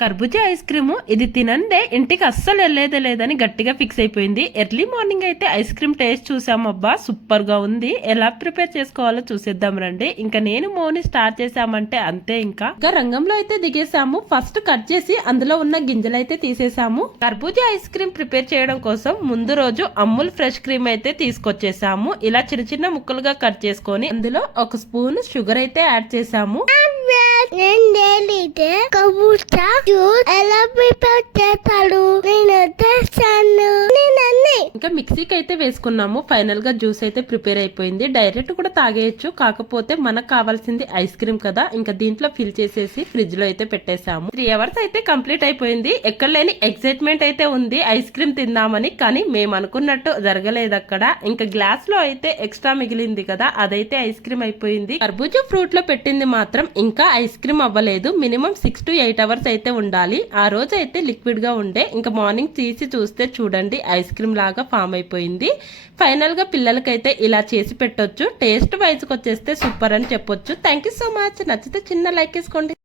కర్బూజా ice cream ఇది తినందే ఇంటికి అస్సలు వెళ్ళేదే లేదని గట్టిగా ఫిక్స్ అయిపోయింది. ఎర్లీ మార్నింగ్ అయితే ఐస్ క్రీమ్ టేస్ట్ చూసామబ్బా సూపర్గా ఉంది. ఎలా ప్రిపేర్ చేసుకోవాలో చూసేద్దాం రండి. ఇంకా నేను మోని స్టార్ట్ చేసామంటే అంతే ఇంకా. ఇంకా రంగంలో అయితే దిగేసాము ఫస్ట్ కట్ చేసి అందులో ఉన్న గింజలు అయితే తీసేసాము కర్బూజా ఐస్ క్రీమ్ ప్రిపేర్ చేయడం కోసం ముందు రోజు అమ్ముల్ ఫ్రెష్ క్రీమ్ అయితే తీసుకొచ్చేసాము. ఇలా చిన్న చిన్న ముక్కలుగా కట్ చేసుకొని అందులో ఒక స్పూన్ షుగర్ అయితే యాడ్ చేసాము నేను డైలీతే కబూర్చా జ్యూస్ ఎలా ప్రిపేర్ చేస్తాడు ఇంకా మిక్సీకి అయితే వేసుకున్నాము. ఫైనల్గా జ్యూస్ అయితే ప్రిపేర్ అయిపోయింది. డైరెక్ట్ కూడా తాగేయచ్చు. కాకపోతే మనకు కావాల్సింది ఐస్ క్రీమ్ కదా. ఇంకా దీంట్లో ఫిల్ చేసేసి ఫ్రిడ్జ్లో అయితే పెట్టేశాము. త్రీ అవర్స్ అయితే కంప్లీట్ అయిపోయింది. ఎక్కడ లేని ఎక్సైట్మెంట్ అయితే ఉంది. ఐస్ క్రీమ్ తిందామని కానీ మేము అనుకున్నట్టు జరగలేదు అక్కడ. ఇంకా గ్లాస్లో అయితే ఎక్స్ట్రా మిగిలింది కదా. అదైతే ఐస్ క్రీమ్ అయిపోయింది. కర్బూజా ఫ్రూట్లో పెట్టింది మాత్రం ఇంకా ఐస్ క్రీమ్ అవ్వలేదు. Minimum six to eight hours అయితే ఉండాలి. ఆ రోజు అయితే లిక్విడ్గా ఉండే. ఇంకా మార్నింగ్ తీసి చూస్తే చూడండి ఐస్ క్రీమ్ లాగా ఫామ్ అయిపోయింది. ఫైనల్గా పిల్లలకైతే ఇలా చేసి పెట్టొచ్చు. టేస్ట్ వైజ్కి వచ్చేస్తే సూపర్ అని చెప్పొచ్చు. థ్యాంక్ యూ సో మచ్ నచ్చితే చిన్న లైక్ వేసుకోండి.